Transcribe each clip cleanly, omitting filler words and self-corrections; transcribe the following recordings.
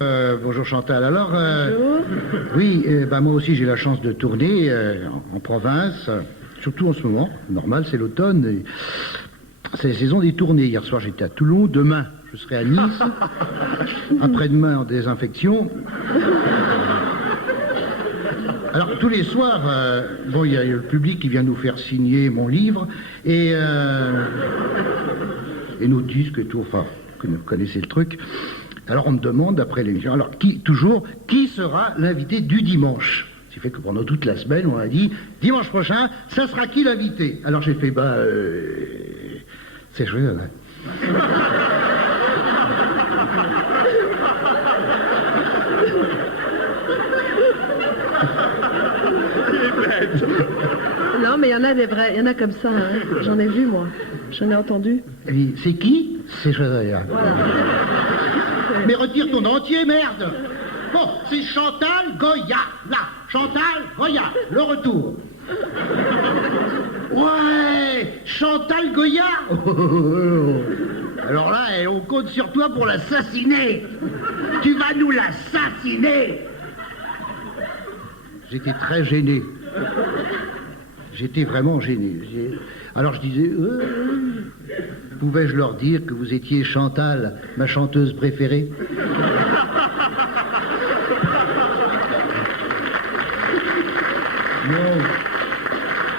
Bonjour Chantal. Alors, Bonjour. oui, moi aussi j'ai la chance de tourner en province, surtout en ce moment. Normal, c'est l'automne. Et c'est la saison des tournées. Hier soir j'étais à Toulon. Demain, je serai à Nice. Après-demain, en désinfection. Alors, tous les soirs, il y a le public qui vient nous faire signer mon livre et nos disques et tout. Enfin, vous connaissez le truc. Alors on me demande après l'émission, alors qui sera l'invité du dimanche? Ce qui fait que pendant toute la semaine, on a dit, dimanche prochain, ça sera qui l'invité? Alors j'ai fait, c'est chouette, hein. Non, mais il y en a des vrais, il y en a comme ça, hein. J'en ai vu, moi. J'en ai entendu. C'est qui? C'est chouette. Voilà. Mais retire ton entier, merde! Bon, c'est Chantal Goya, là, Chantal Goya, le retour. Ouais, Chantal Goya. Alors là, on compte sur toi pour l'assassiner. Tu vas nous l'assassiner. J'étais très gêné. J'étais vraiment gêné. Alors je disais, pouvais-je leur dire que vous étiez Chantal, ma chanteuse préférée?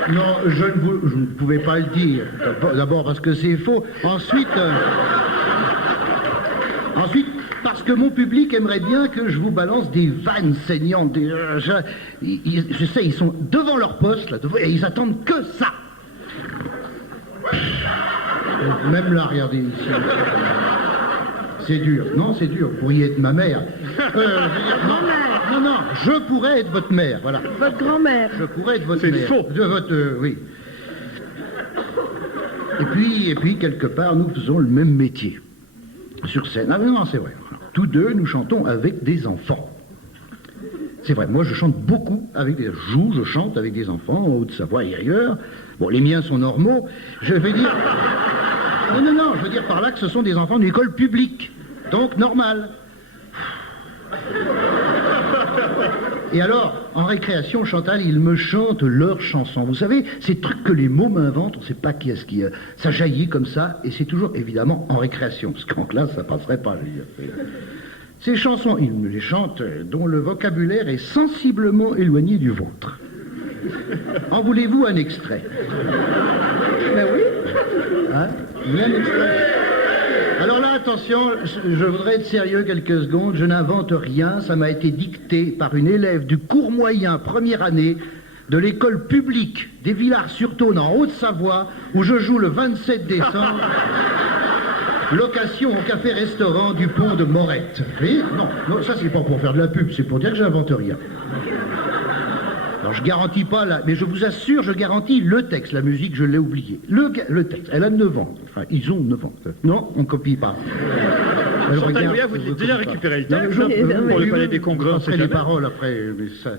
Non, je ne pouvais pas le dire. D'abord parce que c'est faux. Ensuite, parce que mon public aimerait bien que je vous balance des vannes saignantes. Je sais, ils sont devant leur poste, là, et ils attendent que ça. Même là, regardez ici. C'est dur. Non, c'est dur. Vous pourriez être ma mère. Non, je pourrais être votre mère, voilà. Votre grand-mère. Je pourrais être votre mère. C'est faux. De votre, oui. Et puis, quelque part, nous faisons le même métier. Sur scène. Ah non, c'est vrai. Tous deux, nous chantons avec des enfants. C'est vrai, moi je chante beaucoup avec des... Je chante avec des enfants en Haute-Savoie et ailleurs. Bon, les miens sont normaux. Je veux dire... Non, je veux dire par là que ce sont des enfants d'une école publique. Donc, normal. Et alors, en récréation, Chantal, ils me chantent leurs chansons. Vous savez, ces trucs que les mots m'inventent, on ne sait pas qui est-ce qui... ça jaillit comme ça, et c'est toujours, évidemment, en récréation. Parce qu'en classe, ça passerait pas. Ces chansons, ils me les chantent, dont le vocabulaire est sensiblement éloigné du vôtre. En voulez-vous un extrait? Ben oui. Hein? Vous voulez un extrait? Alors là, attention, je voudrais être sérieux quelques secondes, je n'invente rien, ça m'a été dicté par une élève du cours moyen première année de l'école publique des Villars-sur-Saône en Haute-Savoie, où je joue le 27 décembre, location au café-restaurant du pont de Morette. Oui, non, ça c'est pas pour faire de la pub, c'est pour dire que j'invente rien. Alors je garantis pas, mais je vous assure, je garantis le texte. La musique, je l'ai oublié. Le texte, elle a 9 ans. Enfin, ils ont 9 ans. Non, on ne copie pas. Chantal Goya, vous avez déjà récupéré le texte pour le Palais des Congrès. Après les paroles, après... Mais ça...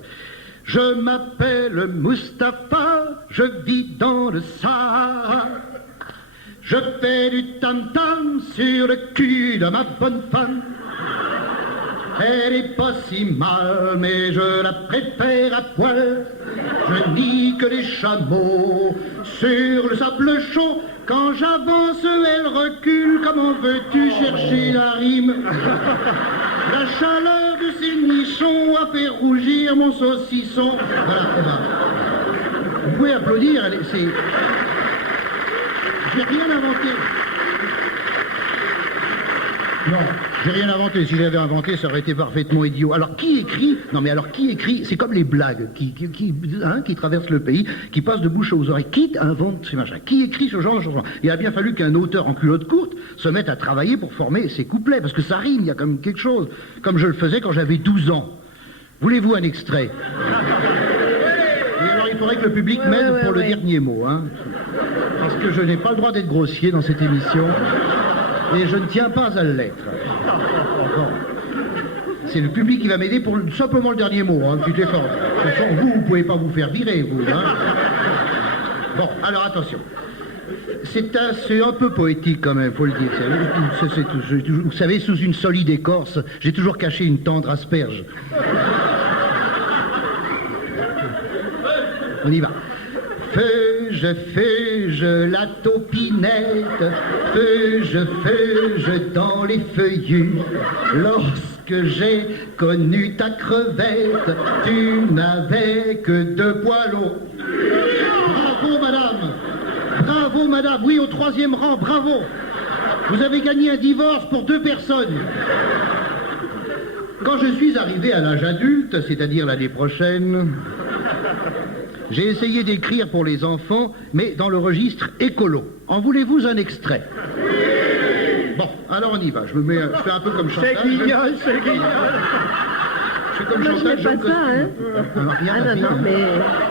Je m'appelle Mustapha, je vis dans le Sahara. Je fais du tam-tam sur le cul de ma bonne femme. Elle est pas si mal, mais je la préfère à poil. Je nique les chameaux sur le sable chaud. Quand j'avance, elle recule. Comment veux-tu chercher la rime? La chaleur de ces nichons a fait rougir mon saucisson. Voilà, vous pouvez applaudir, c'est... J'ai rien inventé. Non, j'ai rien inventé. Si j'avais inventé, ça aurait été parfaitement idiot. Alors, qui écrit? Non, mais alors, qui écrit? C'est comme les blagues qui traversent le pays, qui passent de bouche aux oreilles. Qui invente ces machins? Qui écrit ce genre de choses? Il a bien fallu qu'un auteur en culotte courte se mette à travailler pour former ses couplets, parce que ça rime, il y a quand même quelque chose. Comme je le faisais quand j'avais 12 ans. Voulez-vous un extrait? Et alors, il faudrait que le public m'aide pour le dernier mot, hein. Parce que je n'ai pas le droit d'être grossier dans cette émission. Et je ne tiens pas à l'être. Bon. C'est le public qui va m'aider pour simplement le dernier mot, hein, petit effort. De toute façon, vous ne pouvez pas vous faire virer, vous. Hein. Bon, alors attention. C'est un peu poétique quand même, faut le dire. Vous savez, sous une solide écorce, j'ai toujours caché une tendre asperge. On y va. Feuge, la taupinette, feuge dans les feuillus. Lorsque j'ai connu ta crevette, tu n'avais que 2 poilots. Bravo, madame! Bravo, madame! Oui, au 3e rang, bravo! Vous avez gagné un divorce pour 2 personnes. Quand je suis arrivé à l'âge adulte, c'est-à-dire l'année prochaine, j'ai essayé d'écrire pour les enfants, mais dans le registre écolo. En voulez-vous un extrait? Bon, alors on y va. Je fais un peu comme Chantal. C'est guignol, c'est guignol. Je fais comme Moi, Chantal. je n'ai pas ça, hein. Non,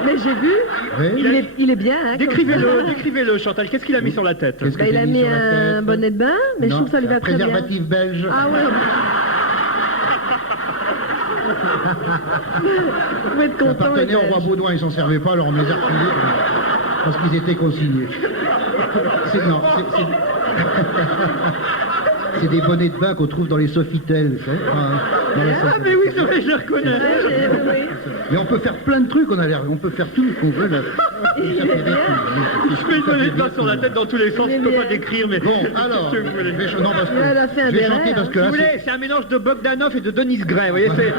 mais j'ai vu. Oui. Il est bien, hein. Décrivez-le, Chantal. Qu'est-ce qu'il a mis sur la tête? Il a mis un bonnet de bain, mais je trouve que ça lui va très bien. Préservatif belge. Ah ouais. Vous pouvez être Ça content. appartenait au roi Baudouin, ils s'en servaient pas, alors on me les a refusés parce qu'ils étaient consignés. C'est des bonnets de bain qu'on trouve dans les Sofitel, tu sais, mais oui, c'est vrai, je les reconnais. Oui. Mais on peut faire plein de trucs, on peut faire tout ce qu'on veut là. Il se met une bonnet de bain sur la tête dans tous les sens, je ne peux pas décrire, mais... Bon, alors, je vais chanter parce que si là, vous voulez, c'est un mélange de Bogdanov et de Denis Gray, vous voyez, c'est...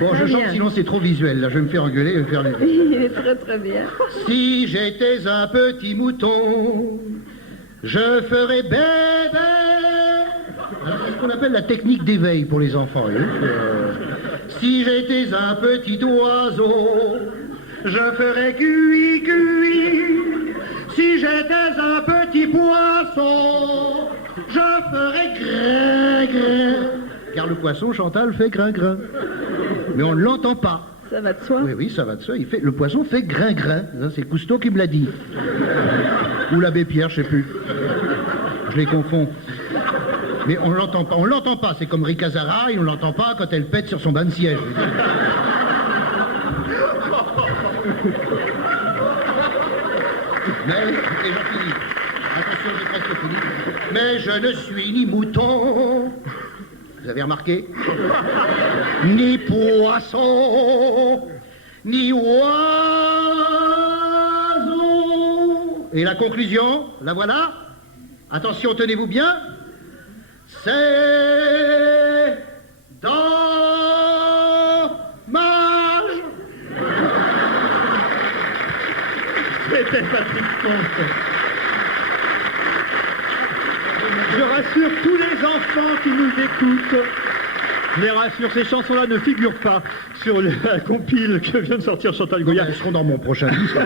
Bon, je chante, sinon c'est trop visuel, là, je vais me faire engueuler, Il est très très bien. Si j'étais un petit mouton, je ferais bébé. C'est ce qu'on appelle la technique d'éveil pour les enfants. Si j'étais un petit oiseau, je ferais cui-cui. Si j'étais un petit poisson, je ferais grin-grin. Car le poisson, Chantal, fait grin-grin. Mais on ne l'entend pas. Ça va de soi. Oui, ça va de soi. Le poisson fait grin-grin. C'est Cousteau qui me l'a dit. Ou l'abbé Pierre, je ne sais plus. Je les confonds. Mais on ne l'entend pas. On l'entend pas. C'est comme Ricazara, on ne l'entend pas quand elle pète sur son banc de siège. Mais, et j'en finis. Attention, j'ai presque fini. Mais je ne suis ni mouton. Vous avez remarqué? Ni poisson, ni oiseau. Et la conclusion, la voilà. Attention, tenez-vous bien. C'est dommage. C'était Patrick Comte. Je rassure tous les enfants qui nous écoutent. Je les rassure, ces chansons-là ne figurent pas sur la compile que vient de sortir Chantal Goya. Elles seront dans mon prochain disque.